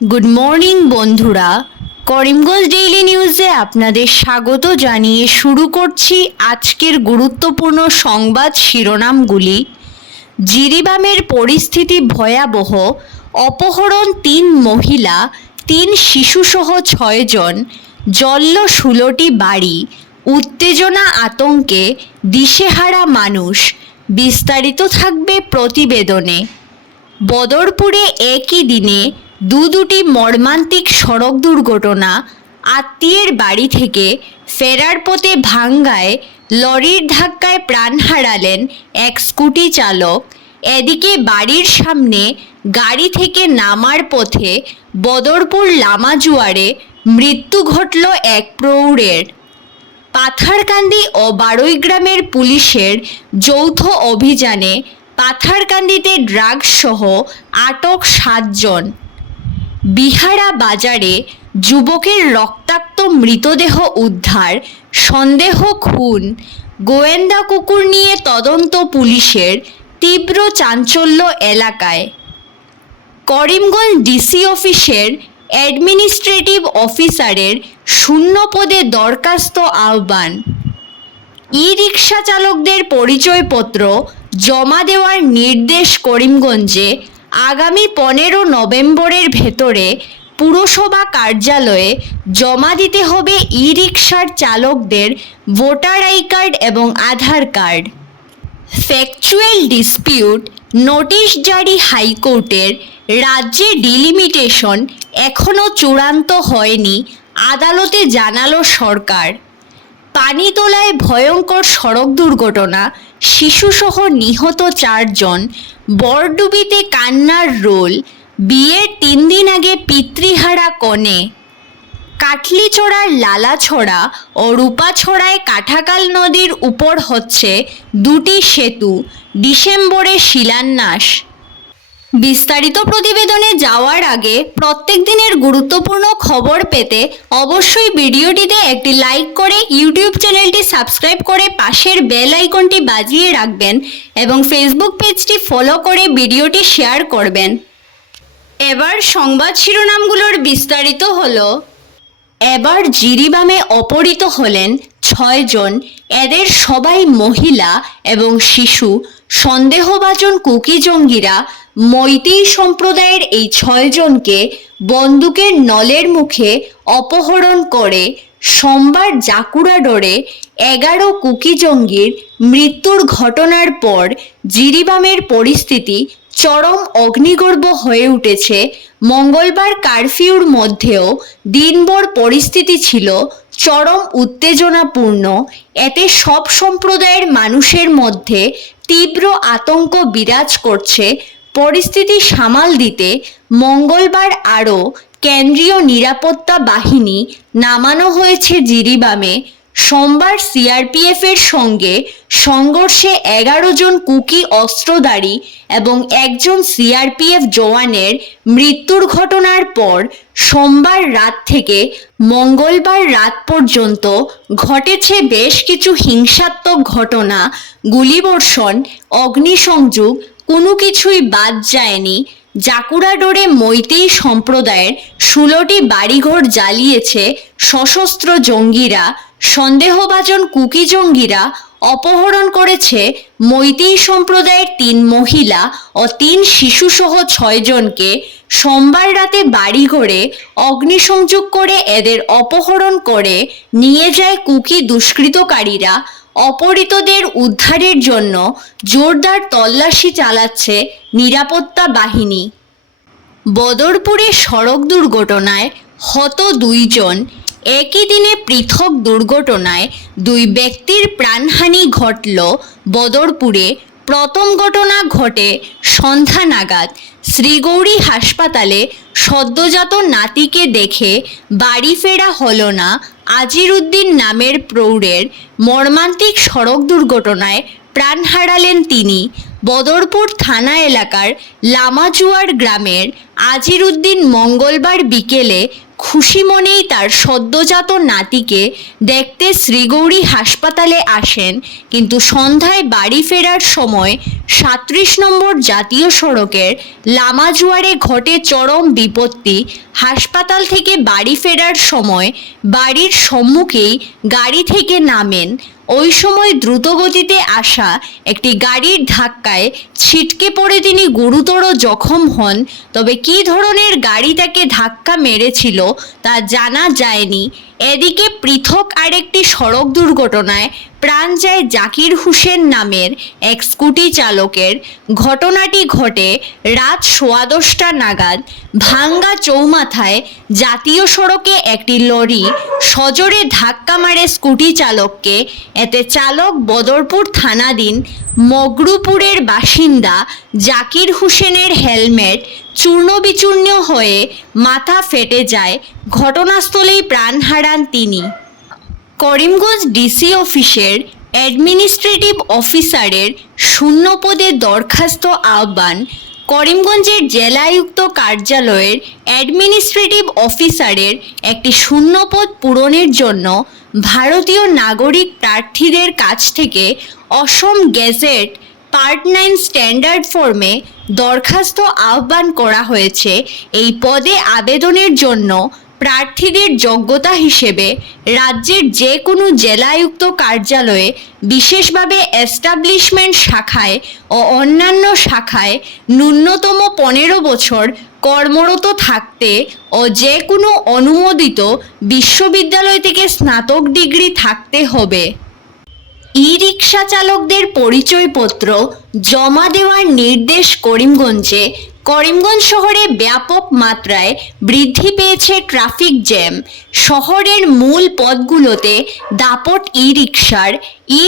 Good morning বন্ধুরা, Karimganj daily নিউজে আপনাদের স্বাগত জানিয়ে শুরু করছি আজকের গুরুত্বপূর্ণ সংবাদ শিরোনামগুলি। জিরিবামের পরিস্থিতি ভয়াবহ, অপহরণ ৩ মহিলা, ৩ শিশুসহ ৬ জন, জ্বলল ১৬টি বাড়ি, উত্তেজনা আতঙ্কে দিশেহারা মানুষ। বিস্তারিত থাকবে প্রতিবেদনে। বদরপুরে একই দিনে দুটি মর্মান্তিক সড়ক দুর্ঘটনা। আত্মীয়ের বাড়ি থেকে ফেরার পথে ভাঙ্গায় লরির ধাক্কায় প্রাণ হারালেন এক স্কুটি চালক। এদিকে বাড়ির সামনে গাড়ি থেকে নামার পথে বদরপুর লামাজুয়ারে মৃত্যু ঘটল এক প্রৌঢ়ের। পাথারকান্দি ও বারৈগ্রামের পুলিশের যৌথ অভিযানে পাথারকান্দিতে ড্রাগস সহ আটক ৭ জন। বিহারা বাজারে যুবকের রক্তাক্ত মৃতদেহ উদ্ধার, সন্দেহ খুন। গোয়েন্দা কুকুর নিয়ে তদন্ত পুলিশের, তীব্র চাঞ্চল্য এলাকায়। করিমগঞ্জ ডিসি অফিসের অ্যাডমিনিস্ট্রেটিভ অফিসারের শূন্য পদে দরখাস্ত আহ্বান। ই রিক্সা চালকদের পরিচয়পত্র জমা দেওয়ার নির্দেশ। করিমগঞ্জে আগামী ১৫ নভেম্বরের ভেতরে পুরসভা কার্যালয়ে জমা দিতে হবে ই রিক্সার চালকদের ভোটার আই কার্ড এবং আধার কার্ড। ফ্যাকচুয়াল ডিসপিউট নোটিশ জারি হাইকোর্টের। রাজ্যে ডিলিমিটেশন এখনও চূড়ান্ত হয়নি, আদালতে জানালো সরকার। পানিতোলায় ভয়ঙ্কর সড়ক দুর্ঘটনা, শিশুসহ নিহত ৪ জন। বরডুবিতে কান্নার রোল, বিয়ের ৩ দিন আগে পিতৃহারা কনে। কাটলিছড়ার লালাছড়া ও রূপাছড়ায় কাঠাকাল নদীর উপর হচ্ছে ২টি সেতু, ডিসেম্বরে শিলান্যাস। বিস্তারিত প্রতিবেদনে যাওয়ার আগে প্রত্যেক দিনের গুরুত্বপূর্ণ খবর পেতে অবশ্যই ভিডিওটিতে একটি লাইক করে ইউটিউব চ্যানেলটি সাবস্ক্রাইব করে পাশের বেল আইকনটি বাজিয়ে রাখবেন এবং ফেসবুক পেজটি ফলো করে ভিডিওটি শেয়ার করবেন। এবার সংবাদ শিরোনামগুলোর বিস্তারিত হলো। এবার জিরিবামে অপহৃত হলেন ৬ জন। এদের সবাই মহিলা এবং শিশু। সন্দেহভাজন কুকি জঙ্গিরা মৈতেই সম্প্রদায়ের এই ৬ জনকে বন্দুকের নলের মুখে অপহরণ করে সোমবার জাকুড়াডোরে ১১ কুকি জঙ্গির মৃত্যুর ঘটনার পর জিরিবামের পরিস্থিতি চরম অগ্নিগর্ভ হয়ে উঠেছে। মঙ্গলবার কারফিউর মধ্যেও দিনভর পরিস্থিতি ছিল চরম উত্তেজনাপূর্ণ। এতে সব সম্প্রদায়ের মানুষের মধ্যে তীব্র আতঙ্ক বিরাজ করছে। পরিস্থিতি সামাল দিতে মঙ্গলবার আরও কেন্দ্রীয় নিরাপত্তা বাহিনী নামানো হয়েছে জিরিবামে। সোমবার সিআরপিএফের সঙ্গে সংঘর্ষে ১১ জন কুকি অস্ত্রধারী এবং ১ জন সিআরপিএফ জওয়ানের মৃত্যুর ঘটনার পর সোমবার রাত থেকে মঙ্গলবার রাত পর্যন্ত ঘটেছে বেশ কিছু হিংসাত্মক ঘটনা। গুলিবর্ষণ, অগ্নিসংযোগ, কোনো কিছুই বাদ যায়নি। জাকুড়াডোরে মৈতেই সম্প্রদায়ের ১৬টি বাড়িঘর জ্বালিয়েছে সশস্ত্র জঙ্গিরা। সন্দেহভাজন কুকি জঙ্গিরা অপহরণ করেছে মৈতেই সম্প্রদায়ের ৩ মহিলা ও ৩ শিশুসহ ৬ জনকে। সোমবার রাতে বাড়িঘরে অগ্নিসংযোগ করে এদের অপহরণ করে নিয়ে যায় কুকি দুষ্কৃতকারীরা। অপহৃতদের উদ্ধারের জন্য জোরদার তল্লাশি চালাচ্ছে নিরাপত্তা বাহিনী। বদরপুরে সড়ক দুর্ঘটনায় হত ২ জন। একই দিনে পৃথক দুর্ঘটনায় ২ ব্যক্তির প্রাণহানি ঘটল বদরপুরে। প্রথম ঘটনা ঘটে সন্ধ্যা নাগাদ। শ্রীগৌরী হাসপাতালে সদ্যজাত নাতিকে দেখে বাড়ি ফেরা হলো না আজিরউদ্দিন নামের প্রৌঢ়ের। মর্মান্তিক সড়ক দুর্ঘটনায় প্রাণ হারালেন তিনি। বদরপুর থানা এলাকার লামাজুয়ার গ্রামের আজিরউদ্দিন মঙ্গলবার বিকেলে খুশি মনেই তার সদ্যজাত নাতিকে দেখতে শ্রীগৌরী হাসপাতালে আসেন, কিন্তু সন্ধ্যায় বাড়ি ফেরার সময় 37 নম্বর জাতীয় সড়কের লামাজুয়ারে ঘটে চরম বিপত্তি। হাসপাতাল থেকে বাড়ি ফেরার সময় বাড়ির সম্মুখেই গাড়ি থেকে নামেন। ওই সময় দ্রুতগতিতে আসা একটি গাড়ির ধাক্কায় ছিটকে পড়ে তিনি গুরুতর জখম হন। তবে কী ধরনের গাড়ি তাকে ধাক্কা মেরেছিল তা জানা যায়নি। এদিকে পৃথক আরেকটি সড়ক দুর্ঘটনায় প্রাণ যায় জাকির হোসেন নামের এক স্কুটি চালকের। ঘটনাটি ঘটে রাত 10:15 নাগাদ। ভাঙ্গা চৌমাথায় জাতীয় সড়কে একটি লরি সজোরে ধাক্কা মারে স্কুটি চালককে। এতে চালক বদরপুর থানাধীন মগরুপুরের বাসিন্দা জাকির হোসেনের হেলমেট চূর্ণবিচূর্ণ হয়ে মাথা ফেটে যায়। ঘটনাস্থলেই প্রাণ হারান তিনি। করিমগঞ্জ ডিসি অফিসের অ্যাডমিনিস্ট্রেটিভ অফিসারের শূন্য পদে দরখাস্ত আহ্বান। করিমগঞ্জের জেলায়ুক্ত কার্যালয়ের অ্যাডমিনিস্ট্রেটিভ অফিসারের একটি শূন্যপদ পূরণের জন্য ভারতীয় নাগরিক প্রার্থীদের কাছ থেকে অসম গেজেট পার্ট 9 স্ট্যান্ডার্ড ফর্মে দরখাস্ত আহ্বান করা হয়েছে। এই পদে আবেদনের জন্য প্রার্থীদের যোগ্যতা হিসেবে রাজ্যের যে কোনো জেলায়ুক্ত কার্যালয়ে, বিশেষভাবে এস্টাবলিশমেন্ট শাখায় ও অন্যান্য শাখায় ন্যূনতম 15 বছর কর্মরত থাকতে ও যে কোনো অনুমোদিত বিশ্ববিদ্যালয় থেকে স্নাতক ডিগ্রি থাকতে হবে। ই রিক্সা চালকদের পরিচয়পত্র জমা দেওয়ার নির্দেশ। করিমগঞ্জ শহরে ব্যাপক মাত্রায় বৃদ্ধি পেয়েছে ট্রাফিক জ্যাম। শহরের মূল পথগুলোতে দাপট ই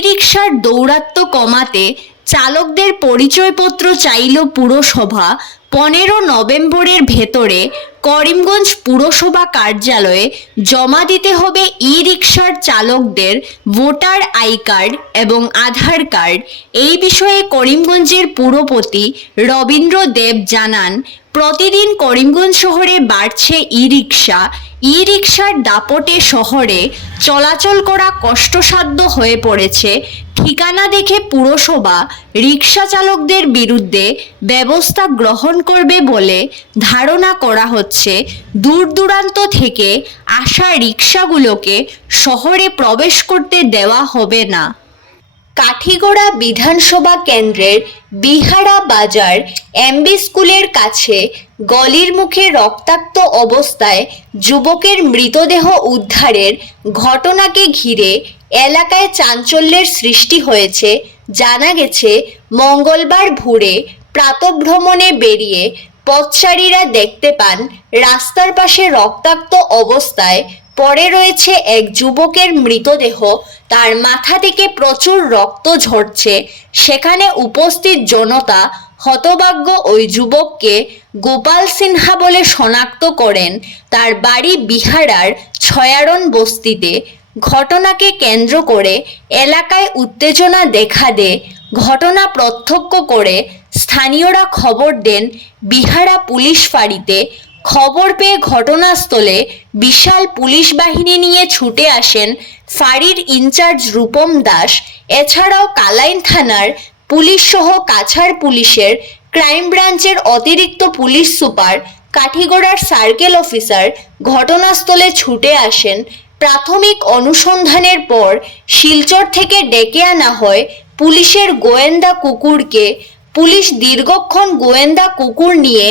রিক্সার দৌরাত্ম্য কমাতে চালকদের পরিচয়পত্র চাইল পুরসভা। 15 নভেম্বরের ভেতরে করিমগঞ্জ পুরসভা কার্যালয়ে জমা দিতে হবে ই রিক্সার চালকদের ভোটার আই কার্ড এবং আধার কার্ড। এই বিষয়ে করিমগঞ্জের পুরপতি রবীন্দ্র দেব জানান, প্রতিদিন করিমগঞ্জ শহরে বাড়ছে ই রিক্সার দাপটে শহরে চলাচল করা কষ্টসাধ্য হয়ে পড়েছে। ঠিকানা দেখে পুরসভা রিক্সা চালকদের বিরুদ্ধে ব্যবস্থা গ্রহণ করবে বলে ধারণা করা হচ্ছে। দূর দূরান্ত থেকে আসা রিক্সাগুলোকে শহরে প্রবেশ করতে দেওয়া হবে না। কাঠিগড়া বিধানসভা কেন্দ্রের বিহারা বাজার এমবি স্কুলের কাছে গলির মুখে রক্তাক্ত অবস্থায় যুবকের মৃতদেহ উদ্ধারের ঘটনাকে ঘিরে এলাকায় চাঞ্চল্যের সৃষ্টি হয়েছে। জানা গেছে, মঙ্গলবার ভোরে প্রাতঃভ্রমণে বেরিয়ে পথচারীরা দেখতে পান রাস্তার পাশে রক্তাক্ত অবস্থায় পড়ে রয়েছে এক যুবকের মৃতদেহ। তার মাথা থেকে প্রচুর রক্ত ঝরছে। সেখানে উপস্থিত জনতা হতভাগ্য ওই যুবককে গোপাল সিনহা বলে শনাক্ত করেন। তার বাড়ি বিহারার ছয়ারন বস্তিতে। ঘটনাকে কেন্দ্র করে এলাকায় উত্তেজনা দেখা দেয়। ঘটনা প্রত্যক্ষ করে স্থানীয়রা খবর দেন বিহারা পুলিশ ফাঁড়িতে। খবর পেয়ে ঘটনাস্থলে বিশাল পুলিশ বাহিনী নিয়ে ছুটে আসেন ফাঁড়ির ইনচার্জ রূপম দাস। এছাড়াও কালাইন থানার পুলিশ সহ কাছাড় পুলিশের ক্রাইম ব্রাঞ্চের অতিরিক্ত পুলিশ সুপার, কাঠিগড়ার সার্কেল অফিসার ঘটনাস্থলে ছুটে আসেন। প্রাথমিক অনুসন্ধানের পর শিলচর থেকে ডেকে আনা হয় পুলিশের গোয়েন্দা কুকুরকে। পুলিশ দীর্ঘক্ষণ গোয়েন্দা কুকুর নিয়ে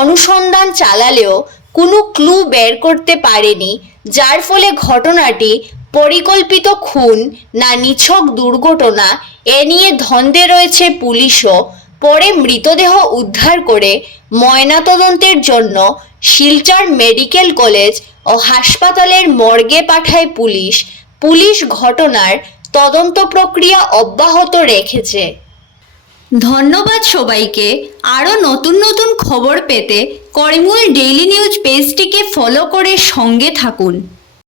অনুসন্ধান চালালেও কোনো ক্লু বের করতে পারেনি, যার ফলে ঘটনাটি পরিকল্পিত খুন না নিছক দুর্ঘটনা এ নিয়ে দ্বন্দ্বে রয়েছে পুলিশও। পরে মৃতদেহ উদ্ধার করে ময়নাতদন্তের জন্য শিলচর মেডিকেল কলেজ ও হাসপাতালের মর্গে পাঠায় পুলিশ ঘটনার তদন্ত প্রক্রিয়া অব্যাহত রেখেছে। ধন্যবাদ সবাইকে। আরও নতুন নতুন খবর পেতে করিমগঞ্জ ডেইলি নিউজ পেজটিকে ফলো করে সঙ্গে থাকুন।